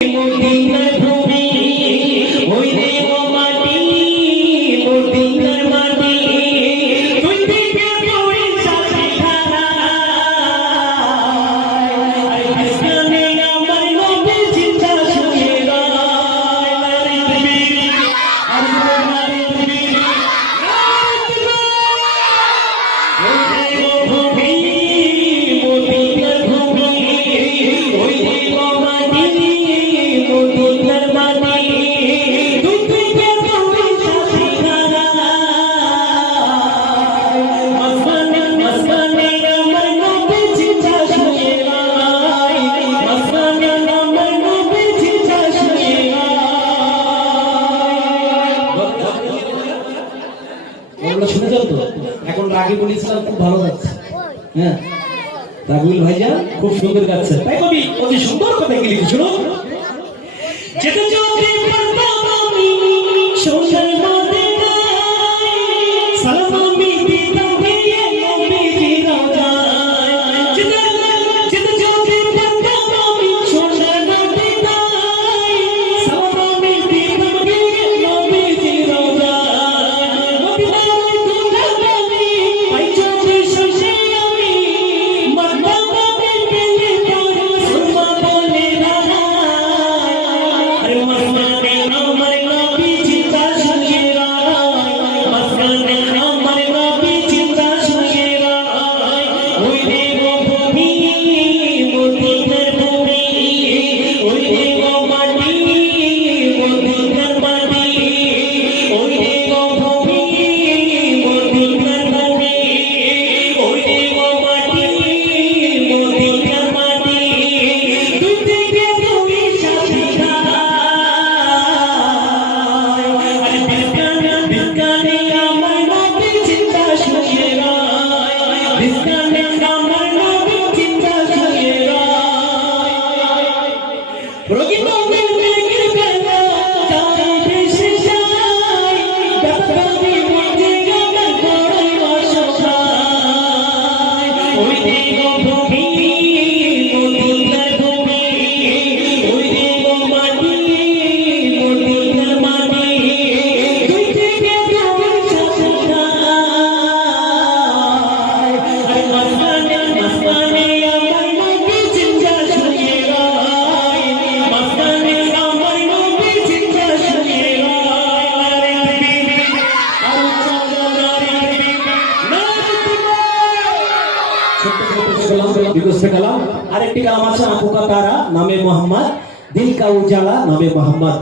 Thank you. শুনে শুনেছ তো। এখন রাগে বলেছিলাম, খুব ভালো যাচ্ছে হ্যাঁ? রাগুল ভাইয়া খুব সুন্দর গাচ্ছে। তাই কবি, অতি সুন্দর কথা কি লিখেছিল যেতে চলতে hoy tengo করলাম রিকোয়েস্টে গেলাম আরেকটি কালাম আছে আপুকা তারা নামে মোহাম্মদ। দিল কাউজালা নামে মোহাম্মদ।